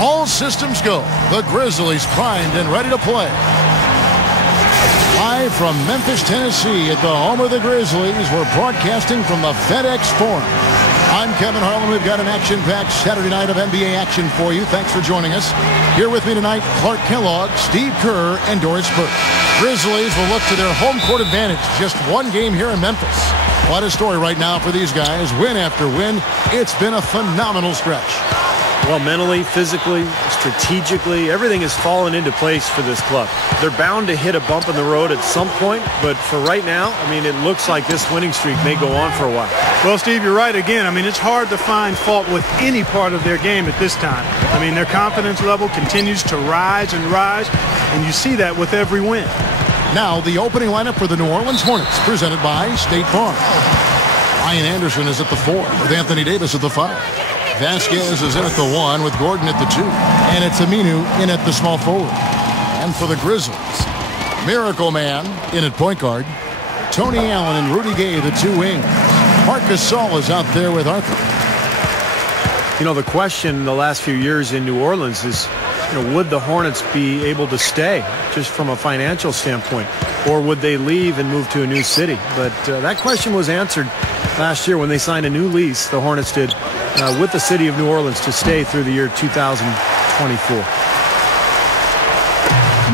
All systems go. The Grizzlies primed and ready to play. Live from Memphis, Tennessee at the home of the Grizzlies, we're broadcasting from the FedEx Forum. I'm Kevin Harlan. We've got an action-packed Saturday night of NBA action for you. Thanks for joining us. Here with me tonight, Clark Kellogg, Steve Kerr, and Doris Burke. Grizzlies will look to their home court advantage. Just one game here in Memphis. What a story right now for these guys. Win after win. It's been a phenomenal stretch. Well, mentally, physically, strategically, everything has fallen into place for this club. They're bound to hit a bump in the road at some point, but for right now, I mean, it looks like this winning streak may go on for a while. Well, Steve, you're right again. I mean, it's hard to find fault with any part of their game at this time. I mean, their confidence level continues to rise and rise, and you see that with every win. Now, the opening lineup for the New Orleans Hornets, presented by State Farm. Ryan Anderson is at the 4, with Anthony Davis at the 5. Vasquez is in at the 1 with Gordon at the 2. And it's Aminu in at the small forward. And for the Grizzlies, Miracle Man in at point guard. Tony Allen and Rudy Gay, the 2 wings. Marc Gasol is out there with Arthur. You know, the question the last few years in New Orleans is, would the Hornets be able to stay just from a financial standpoint? Or would they leave and move to a new city? But that question was answered last year when they signed a new lease, the Hornets did, with the city of New Orleans to stay through the year 2024.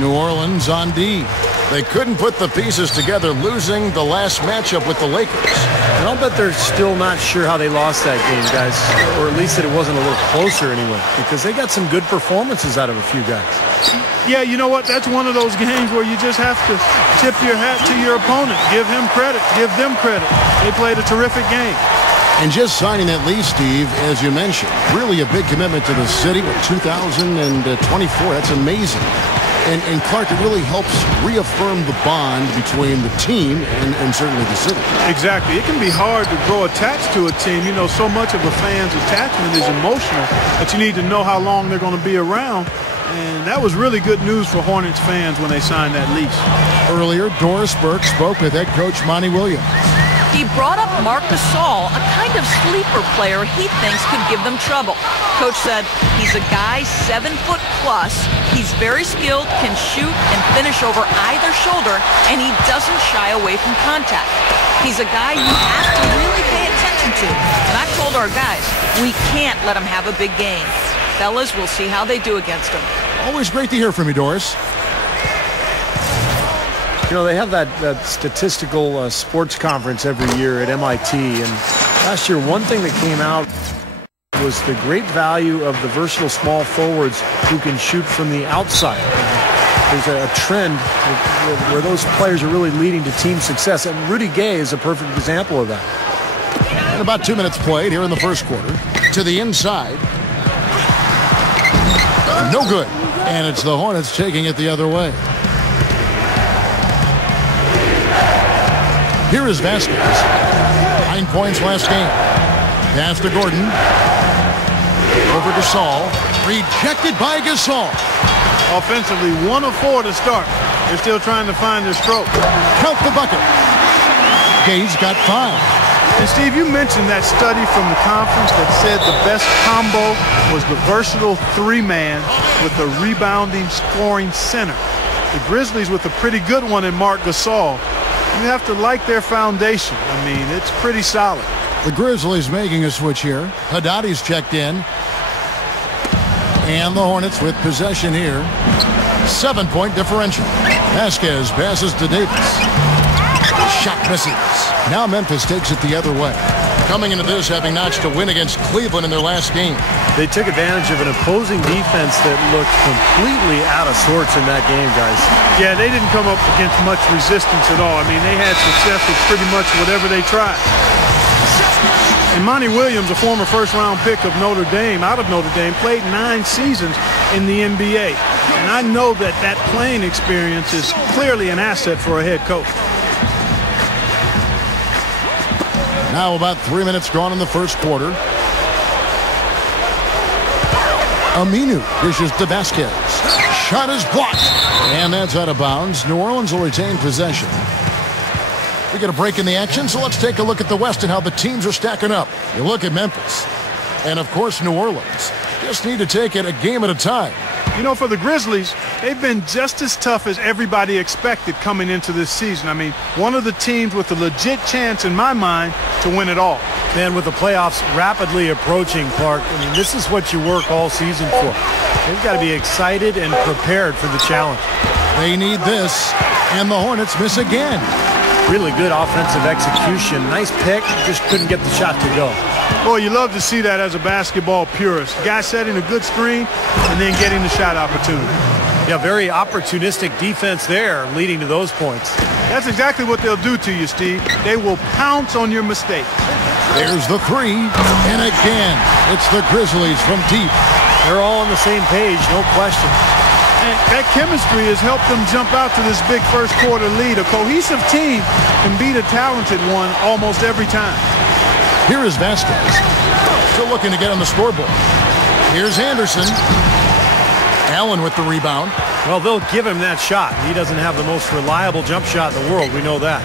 New Orleans on D. They couldn't put the pieces together, losing the last matchup with the Lakers. And I'll bet they're still not sure how they lost that game, guys, or at least that it wasn't a little closer anyway, because they got some good performances out of a few guys. Yeah, you know what? That's one of those games where you just have to tip your hat to your opponent. Give him credit. Give them credit. They played a terrific game. And just signing that lease, Steve, as you mentioned, really a big commitment to the city with 2024. That's amazing. And Clark, it really helps reaffirm the bond between the team and certainly the city. Exactly. It can be hard to grow attached to a team. You know, so much of a fan's attachment is emotional, but you need to know how long they're going to be around. And that was really good news for Hornets fans when they signed that lease. Earlier, Doris Burke spoke with head coach Monty Williams. He brought up Marc Gasol, a kind of sleeper player he thinks could give them trouble. Coach said he's a guy 7 foot plus. He's very skilled, can shoot and finish over either shoulder, and he doesn't shy away from contact. He's a guy you have to really pay attention to. And I've told our guys, we can't let him have a big game. Fellas, we'll see how they do against him. Always great to hear from you, Doris. You know, they have that statistical sports conference every year at MIT, and last year one thing that came out was the great value of the versatile small forwards who can shoot from the outside. There's a trend where those players are really leading to team success, and Rudy Gay is a perfect example of that. And about 2 minutes played here in the first quarter. To the inside. No good. And it's the Hornets taking it the other way. Here is Vasquez. 9 points last game. Pass to Gordon. Over Gasol. Rejected by Gasol. Offensively, 1 of 4 to start. They're still trying to find their stroke. Count the bucket. Gay's got 5. And Steve, you mentioned that study from the conference that said the best combo was the versatile 3-man with a rebounding scoring center. The Grizzlies with a pretty good one in Marc Gasol. You have to like their foundation. I mean, it's pretty solid. The Grizzlies making a switch here. Haddadi's checked in. And the Hornets with possession here. 7-point differential. Vasquez passes to Davis. Shot misses. Now Memphis takes it the other way. Coming into this, having notched a win against Cleveland in their last game. They took advantage of an opposing defense that looked completely out of sorts in that game, guys. Yeah, they didn't come up against much resistance at all. I mean, they had success with pretty much whatever they tried. And Monty Williams, a former first-round pick of Notre Dame, out of Notre Dame, played 9 seasons in the NBA. And I know that that playing experience is clearly an asset for a head coach. Now about 3 minutes gone in the first quarter. Aminu dishes to Vasquez. Shot is blocked. And that's out of bounds. New Orleans will retain possession. We get a break in the action, so let's take a look at the West and how the teams are stacking up. You look at Memphis. And, of course, New Orleans. just need to take it a game at a time. You know, for the Grizzlies, they've been just as tough as everybody expected coming into this season. I mean, one of the teams with a legit chance, in my mind, to win it all. Man, with the playoffs rapidly approaching, Clark, I mean, this is what you work all season for. They've got to be excited and prepared for the challenge. They need this, and the Hornets miss again. Really good offensive execution. Nice pick, just couldn't get the shot to go. Boy, you love to see that as a basketball purist. Guy setting a good screen and then getting the shot opportunity. Yeah, very opportunistic defense there, leading to those points. That's exactly what they'll do to you, Steve. They will pounce on your mistakes. There's the three, and again, it's the Grizzlies from deep. They're all on the same page, no question. And that chemistry has helped them jump out to this big first quarter lead. A cohesive team can beat a talented one almost every time. Here is Vasquez, still looking to get on the scoreboard. Here's Anderson. Allen with the rebound. Well, they'll give him that shot. He doesn't have the most reliable jump shot in the world. We know that.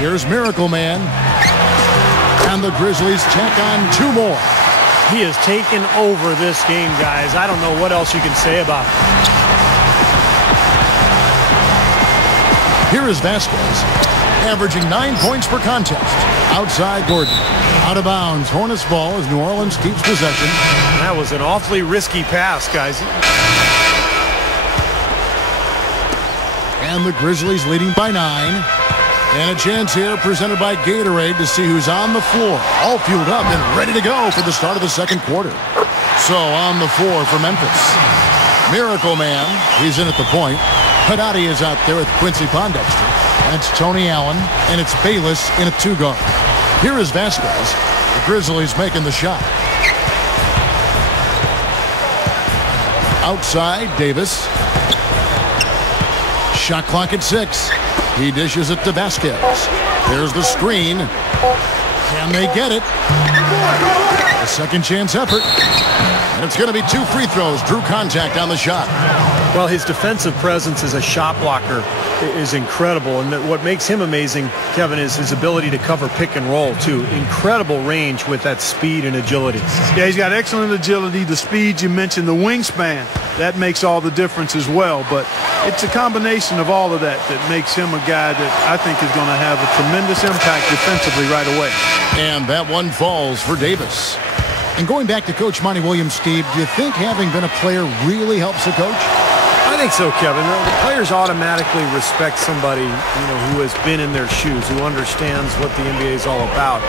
Here's Miracle Man. And the Grizzlies check on two more. He has taken over this game, guys. I don't know what else you can say about it. Here is Vasquez, averaging 9 points per contest. Outside Gordon. Out of bounds. Hornets ball as New Orleans keeps possession. That was an awfully risky pass, guys. And the Grizzlies leading by 9. And a chance here presented by Gatorade to see who's on the floor. All fueled up and ready to go for the start of the second quarter. So on the floor for Memphis. Miracle Man, he's in at the point. Haddadi is out there with Quincy Pondexter. That's Tony Allen, and it's Bayless in a 2-guard. Here is Vasquez. The Grizzlies making the shot. Outside, Davis. Shot clock at 6. He dishes it to Vasquez. There's the screen. Can they get it? A second chance effort. And it's going to be 2 free throws. Drew contact on the shot. Well, his defensive presence as a shot blocker is incredible. And what makes him amazing, Kevin, is his ability to cover pick and roll, too. Incredible range with that speed and agility. Yeah, he's got excellent agility. The speed you mentioned, the wingspan, that makes all the difference as well. But it's a combination of all of that that makes him a guy that I think is going to have a tremendous impact defensively right away. And that one falls for Davis. And going back to Coach Monty Williams, Steve, do you think having been a player really helps a coach? I think so, Kevin. The players automatically respect somebody, who has been in their shoes, who understands what the NBA is all about.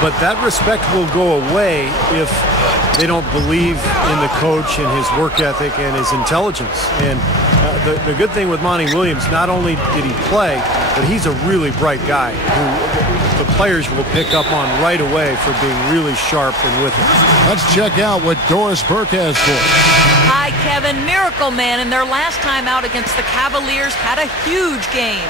But that respect will go away if they don't believe in the coach and his work ethic and his intelligence. And the good thing with Monty Williams, not only did he play, but he's a really bright guy who the players will pick up on right away for being really sharp and with it. Let's check out what Doris Burke has for us. Hi, Kevin. Miracle Man in their last time out against the Cavaliers had a huge game.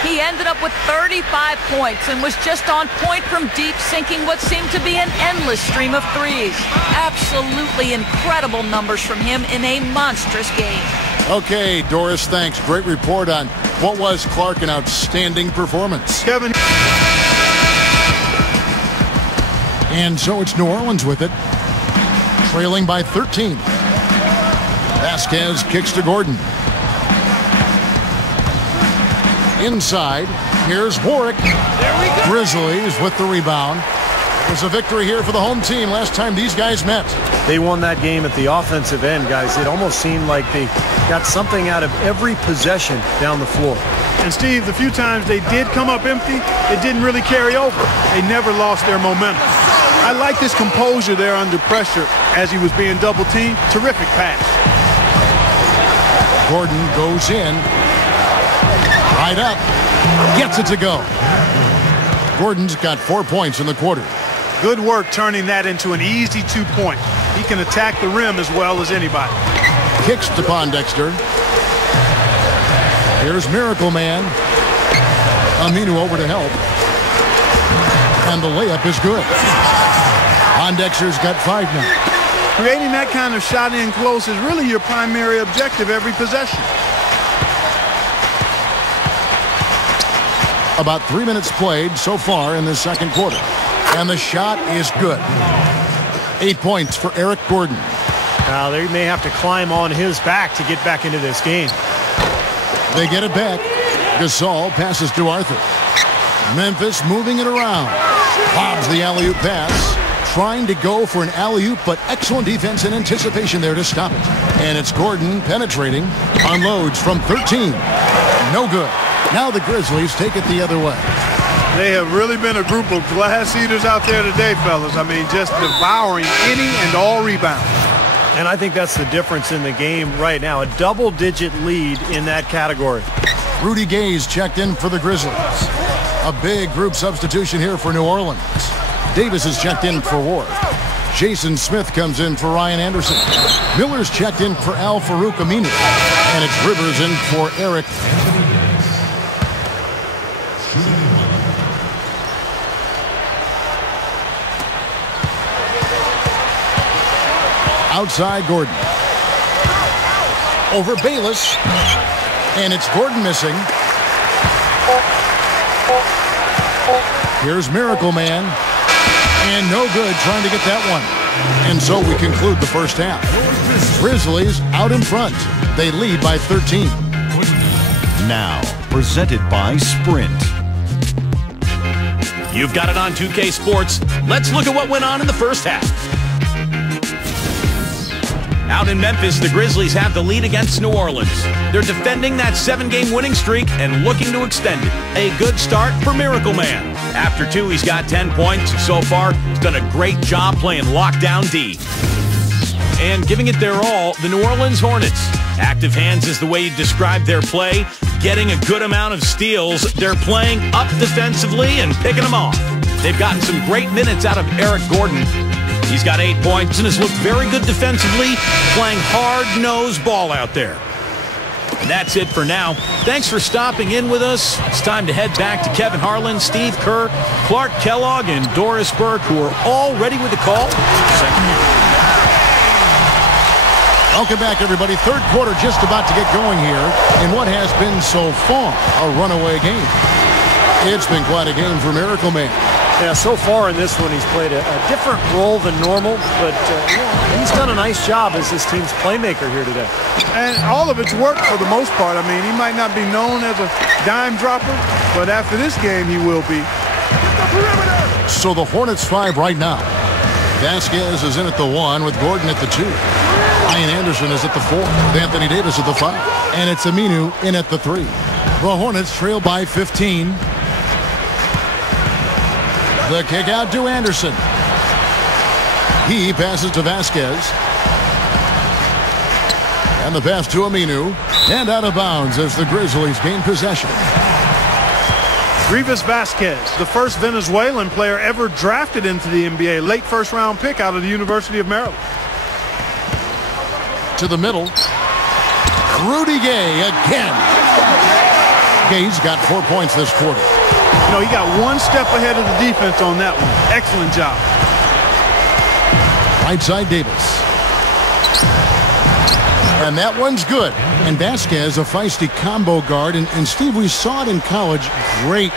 He ended up with 35 points and was just on point from deep, sinking what seemed to be an endless stream of threes. Absolutely incredible numbers from him in a monstrous game. Okay, Doris, thanks. Great report on what was, Clark, an outstanding performance. Kevin. And so it's New Orleans with it, trailing by 13. Vasquez kicks to Gordon. Inside, here's Warwick. There we go. Grizzlies with the rebound. It was a victory here for the home team last time these guys met. They won that game at the offensive end, guys. It almost seemed like they got something out of every possession down the floor. And Steve, the few times they did come up empty, it didn't really carry over. They never lost their momentum. I like this composure there under pressure as he was being double teamed. Terrific pass. Gordon goes in. Right up. Gets it to go. Gordon's got 4 points in the quarter. Good work turning that into an easy 2 point. He can attack the rim as well as anybody. Kicks to Pondexter. Here's Miracle Man. Aminu over to help. And the layup is good. Pondexter's got 5 now. Creating that kind of shot in close is really your primary objective every possession. About 3 minutes played so far in the second quarter. And the shot is good. 8 points for Eric Gordon. Now they may have to climb on his back to get back into this game. They get it back. Gasol passes to Arthur. Memphis moving it around. Lobs the alley-oop pass. Trying to go for an alley-oop, but excellent defense and anticipation there to stop it. And it's Gordon penetrating. Unloads from 13. No good. Now the Grizzlies take it the other way. They have really been a group of glass eaters out there today, fellas. I mean, just devouring any and all rebounds. And I think that's the difference in the game right now. A double-digit lead in that category. Rudy Gay's checked in for the Grizzlies. A big group substitution here for New Orleans. Davis is checked in for Ward. Jason Smith comes in for Ryan Anderson. Miller's checked in for Al Farouk Aminu. And it's Rivers in for Eric. Outside Gordon. Over Bayless. And it's Gordon missing. Here's Miracle Man. And no good trying to get that one. And so we conclude the first half. Grizzlies out in front. They lead by 13. Now, presented by Sprint. You've got it on 2K Sports. Let's look at what went on in the first half. Out in Memphis, the Grizzlies have the lead against New Orleans. They're defending that 7-game winning streak and looking to extend it. A good start for Miracle Man. After 2, he's got 10 points. So far, he's done a great job playing lockdown D. And giving it their all, the New Orleans Hornets. Active hands is the way you describe their play. Getting a good amount of steals. They're playing up defensively and picking them off. They've gotten some great minutes out of Eric Gordon. He's got 8 points and has looked very good defensively, playing hard-nosed ball out there. And that's it for now. Thanks for stopping in with us. It's time to head back to Kevin Harlan, Steve Kerr, Clark Kellogg, and Doris Burke, who are all ready with the call. Second half. Welcome back, everybody. Third quarter just about to get going here in what has been so far a runaway game. It's been quite a game for Miracle Man. Yeah, so far in this one, he's played a different role than normal, but he's done a nice job as this team's playmaker here today. And all of it's worked for the most part. I mean, he might not be known as a dime dropper, but after this game, he will be. So the Hornets 5 right now. Vasquez is in at the 1 with Gordon at the 2. Ryan Anderson is at the 4 with Anthony Davis at the 5. And it's Aminu in at the 3. The Hornets trail by 15. The kick out to Anderson. He passes to Vasquez. And the pass to Aminu. And out of bounds as the Grizzlies gain possession. Rivas Vasquez, the first Venezuelan player ever drafted into the NBA. Late first-round pick out of the University of Maryland. To the middle. Rudy Gay again. Gay's got 4 points this quarter. You know, he got one step ahead of the defense on that one. Excellent job. Right side Davis. And that one's good. And Vasquez, a feisty combo guard. And Steve, we saw it in college. Great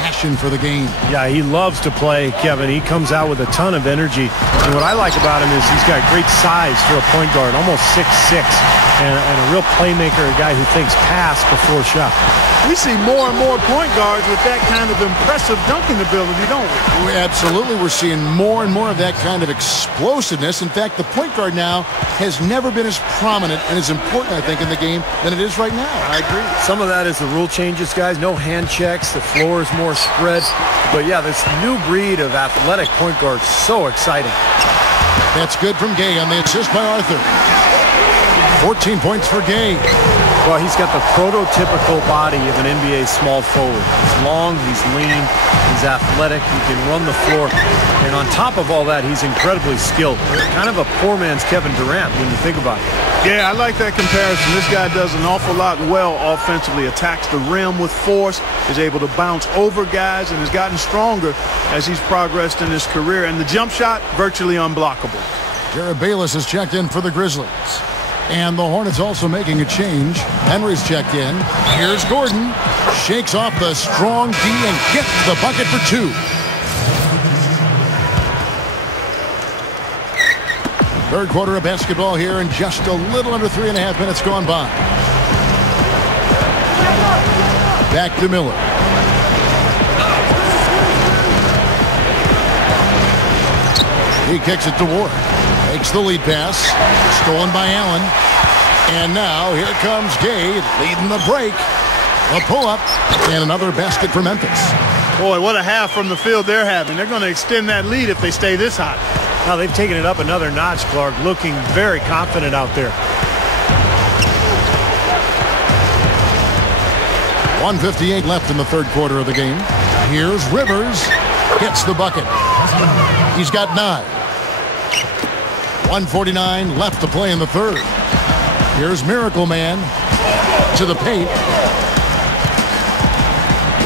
passion for the game. Yeah, he loves to play, Kevin. He comes out with a ton of energy. And what I like about him is he's got great size for a point guard, almost 6'6", and a real playmaker, a guy who thinks pass before shot. We see more and more point guards with that kind of impressive dunking ability, don't we? Absolutely. We're seeing more and more of that kind of explosiveness. In fact, the point guard now has never been as prominent and as important, I think, in the game than it is right now. I agree. Some of that is the rule changes, guys. No hand checks. The floor is more spread. But, yeah, this new breed of athletic point guard, so exciting. That's good from Gay on the assist by Arthur. 14 points for Gay. Well, he's got the prototypical body of an NBA small forward. He's long, he's lean, he's athletic, he can run the floor. And on top of all that, he's incredibly skilled. Kind of a poor man's Kevin Durant when you think about it. Yeah, I like that comparison. This guy does an awful lot well offensively. Attacks the rim with force, is able to bounce over guys, and has gotten stronger as he's progressed in his career. And the jump shot, virtually unblockable. Jared Bayless is checked in for the Grizzlies. And the Hornets also making a change. Henry's checked in. Here's Gordon. Shakes off the strong D and gets the bucket for 2. Third quarter of basketball here, and just a little under 3.5 minutes gone by. Back to Miller. He kicks it to Ward. Takes the lead pass. Stolen by Allen. And now here comes Gay leading the break. A pull-up and another basket for Memphis. Boy, what a half from the field they're having. They're going to extend that lead if they stay this hot. Now they've taken it up another notch, Clark, looking very confident out there. 1:58 left in the third quarter of the game. Here's Rivers. Hits the bucket. He's got 9. 1:49 left to play in the third. Here's Miracle Man to the paint.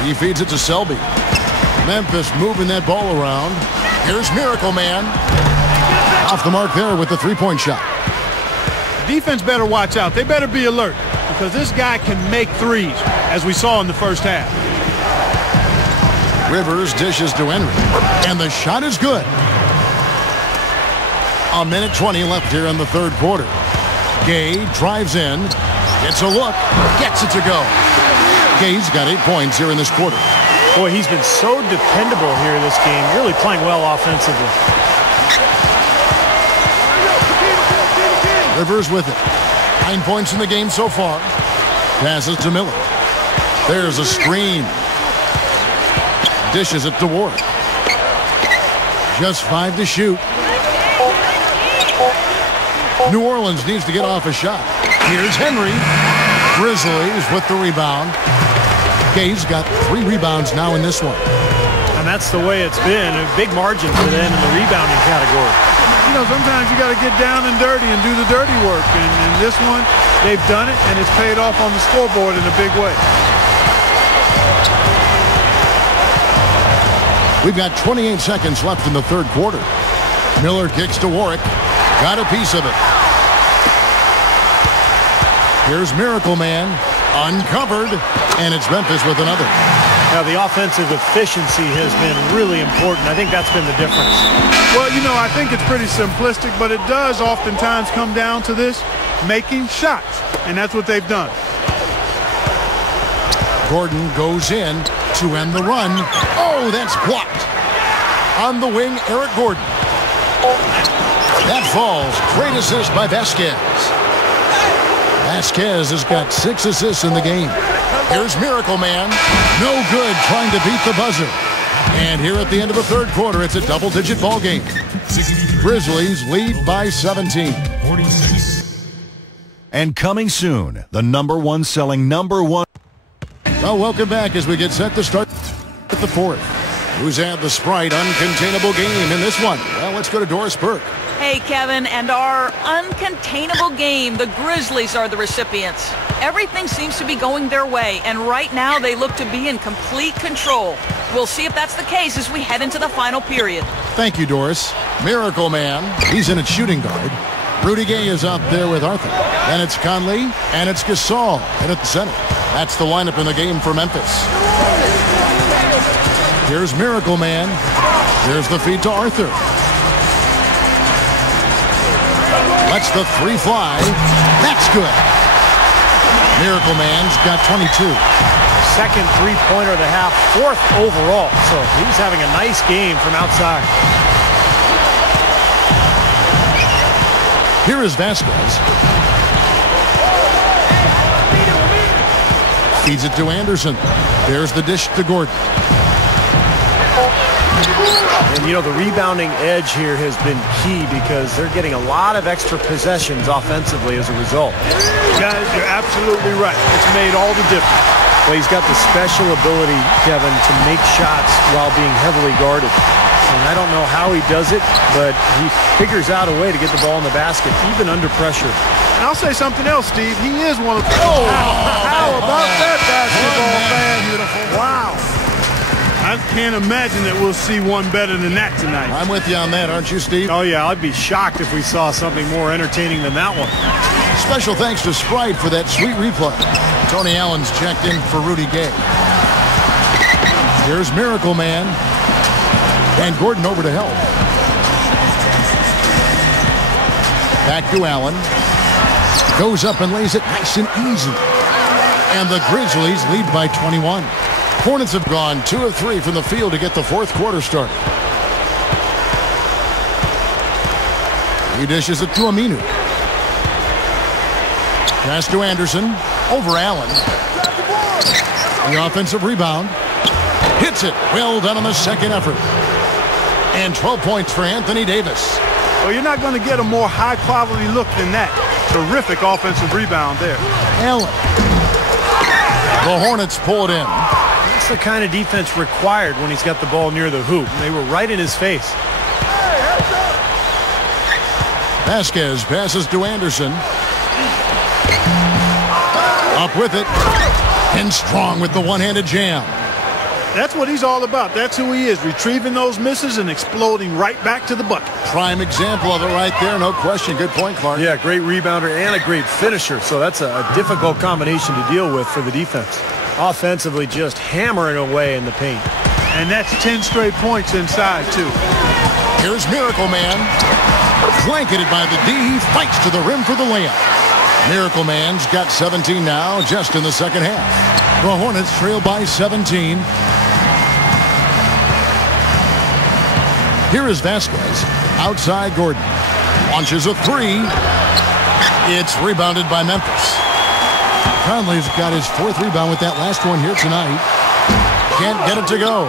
He feeds it to Selby. Memphis moving that ball around. Here's Miracle Man. Off the mark there with the three-point shot. Defense better watch out. They better be alert because this guy can make threes, as we saw in the first half. Rivers dishes to Henry. And the shot is good. 1:20 left here in the third quarter. Gay drives in. Gets a look. Gets it to go. Gay's got 8 points here in this quarter. Boy, he's been so dependable here in this game. Really playing well offensively. Rivers with it. 9 points in the game so far. Passes to Miller. There's a screen. Dishes it to Ward. Just 5 to shoot. New Orleans needs to get off a shot. Here's Henry. Grizzlies with the rebound. Gay's got 3 rebounds now in this one. And that's the way it's been. A big margin for them in the rebounding category. You know, sometimes you got to get down and dirty and do the dirty work. And in this one, they've done it, and it's paid off on the scoreboard in a big way. We've got 28 seconds left in the third quarter. Miller kicks to Warwick. Got a piece of it. Here's Miracle Man. Uncovered. And it's Memphis with another. Now, the offensive efficiency has been really important. I think that's been the difference. Well, you know, I think it's pretty simplistic, but it does oftentimes come down to this, making shots. And that's what they've done. Gordon goes in to end the run. Oh, that's blocked. On the wing, Eric Gordon. That falls. Great assist by Vasquez. Vasquez has got 6 assists in the game. Here's Miracle Man. No good trying to beat the buzzer. And here at the end of the third quarter, it's a double-digit ball game. Grizzlies lead by 17. And coming soon, the #1 selling #1. Well, welcome back as we get set to start at the fourth. Who's had the Sprite uncontainable game in this one? Well, let's go to Doris Burke. Hey, Kevin, and our uncontainable game, the Grizzlies are the recipients. Everything seems to be going their way, and right now they look to be in complete control. We'll see if that's the case as we head into the final period. Thank you, Doris. Miracle Man, he's in at shooting guard. Rudy Gay is out there with Arthur. And it's Conley, and it's Gasol, and at the center. That's the lineup in the game for Memphis. Here's Miracle Man. There's the feed to Arthur. Lets the 3 fly. That's good. Miracle Man's got 22. Second three-pointer of the half, 4th overall. So he's having a nice game from outside. Here is Vasquez. Feeds it to Anderson. There's the dish to Gordon. And, you know, the rebounding edge here has been key because they're getting a lot of extra possessions offensively as a result. Guys, you're absolutely right. It's made all the difference. Well, he's got the special ability, Kevin, to make shots while being heavily guarded. And I don't know how he does it, but he figures out a way to get the ball in the basket, even under pressure. And I'll say something else, Steve. He is one of the... Oh, how about that basketball fan? Beautiful. Wow. I can't imagine that we'll see one better than that tonight. I'm with you on that, aren't you, Steve? Oh, yeah, I'd be shocked if we saw something more entertaining than that one. Special thanks to Sprite for that sweet replay. Tony Allen's checked in for Rudy Gay. Here's Miracle Man. And Gordon over to help. Back to Allen. Goes up and lays it nice and easy. And the Grizzlies lead by 21. Hornets have gone 2 of 3 from the field to get the fourth quarter started. He dishes it to Aminu. Pass to Anderson. Over Allen. The offensive rebound. Hits it. Well done on the second effort. And 12 points for Anthony Davis. Well, you're not going to get a more high-quality look than that. Terrific offensive rebound there. Allen. The Hornets pull it in. That's the kind of defense required when he's got the ball near the hoop. They were right in his face. Vasquez passes to Anderson. Up with it. And Strong with the one-handed jam. That's what he's all about. That's who he is, retrieving those misses and exploding right back to the bucket. Prime example of it right there, no question. Good point, Clark. Yeah, great rebounder and a great finisher, so that's a difficult combination to deal with for the defense. Offensively, just hammering away in the paint. And that's 10 straight points inside, too. Here's Miracle Man. Blanketed by the D. He fights to the rim for the layup. Miracle Man's got 17 now, just in the second half. The Hornets trail by 17. Here is Vasquez. Outside Gordon. Launches a three. It's rebounded by Memphis. Conley's got his fourth rebound with that last one here tonight. Can't get it to go.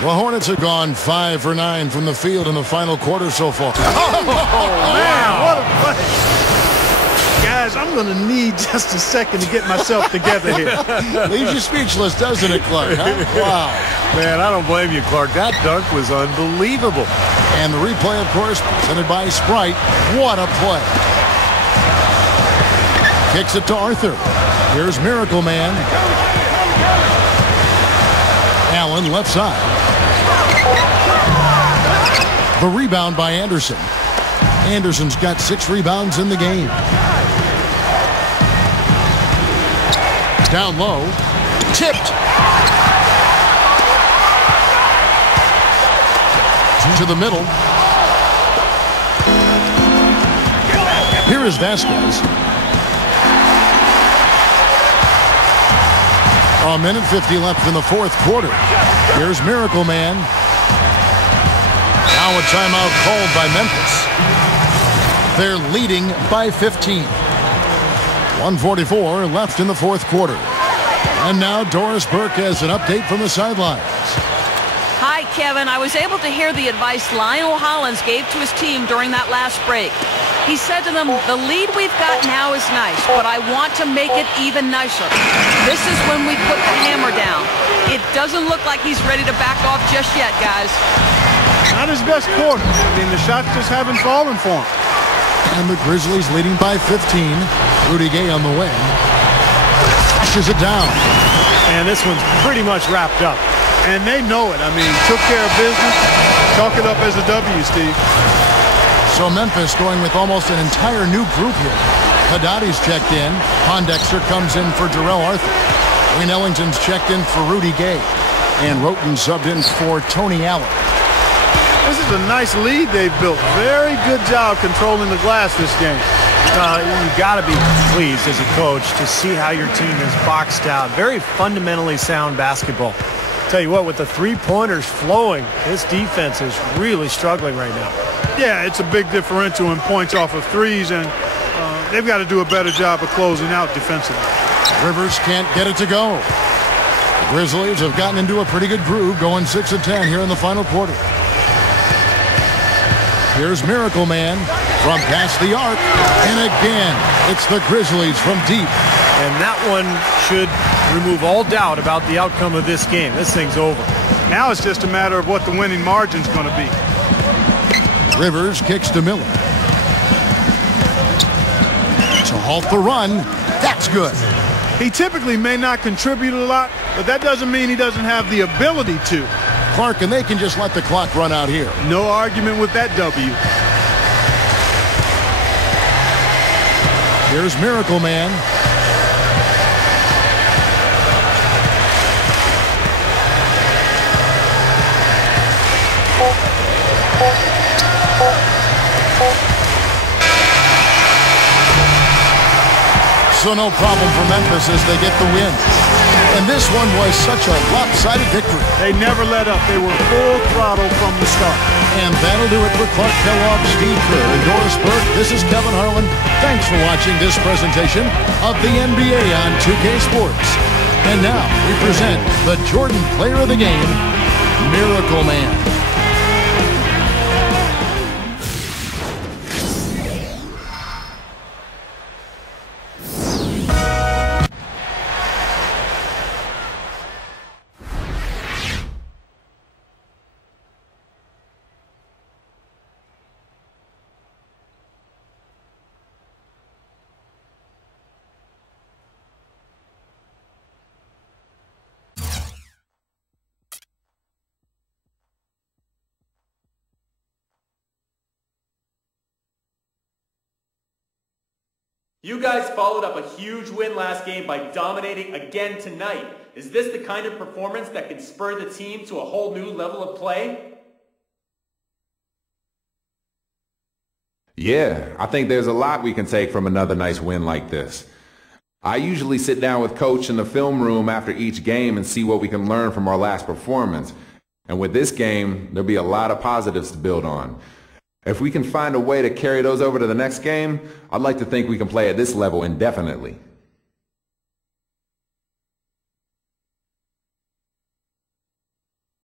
The Hornets have gone 5 for 9 from the field in the final quarter so far. Oh, man, what a play. Guys, I'm going to need just a second to get myself together here. Leaves you speechless, doesn't it, Clark? Huh? Wow. Man, I don't blame you, Clark. That dunk was unbelievable. And the replay, of course, presented by Sprite. What a play. Kicks it to Arthur. Here's Miracle Man. Allen left side. The rebound by Anderson. Anderson's got 6 rebounds in the game. Down low. Tipped. To the middle. Here is Vasquez. A minute 50 left in the fourth quarter. Here's Miracle Man. Now a timeout called by Memphis. They're leading by 15. 1:44 left in the fourth quarter. And now Doris Burke has an update from the sidelines. Hi, Kevin. I was able to hear the advice Lionel Hollins gave to his team during that last break. He said to them, the lead we've got now is nice, but I want to make it even nicer. This is when we put the hammer down. It doesn't look like he's ready to back off just yet, guys. Not his best quarter. I mean, the shots just haven't fallen for him. And the Grizzlies leading by 15. Rudy Gay on the wing. Pushes it down. And this one's pretty much wrapped up. And they know it. I mean, took care of business. Chalk it up as a W, Steve. So Memphis going with almost an entire new group here. Haddadi's checked in. Pondexter comes in for Jarrell Arthur. Wayne Ellington's checked in for Rudy Gay. And Roten subbed in for Tony Allen. This is a nice lead they've built. Very good job controlling the glass this game. You've got to be pleased as a coach to see how your team is boxed out. Very fundamentally sound basketball. Tell you what, with the three-pointers flowing, this defense is really struggling right now. Yeah, it's a big differential in points off of threes, and they've got to do a better job of closing out defensively. Rivers can't get it to go. The Grizzlies have gotten into a pretty good groove, going 6 of 10 here in the final quarter. Here's Miracle Man from past the arc. And again, it's the Grizzlies from deep. And that one should remove all doubt about the outcome of this game. This thing's over. Now it's just a matter of what the winning margin's going to be. Rivers kicks to Miller. To halt the run. That's good. He typically may not contribute a lot, but that doesn't mean he doesn't have the ability to. Clark, and they can just let the clock run out here. No argument with that W. Here's Miracle Man. So no problem for Memphis as they get the win. And this one was such a lopsided victory. They never let up. They were full throttle from the start. And that'll do it for Clark Kellogg, Steve Kerr, and Doris Burke. This is Kevin Harlan. Thanks for watching this presentation of the NBA on 2K Sports. And now we present the Jordan Player of the Game, Miracle Man. You guys followed up a huge win last game by dominating again tonight. Is this the kind of performance that can spur the team to a whole new level of play? Yeah, I think there's a lot we can take from another nice win like this. I usually sit down with Coach in the film room after each game and see what we can learn from our last performance. And with this game, there'll be a lot of positives to build on. If we can find a way to carry those over to the next game, I'd like to think we can play at this level indefinitely.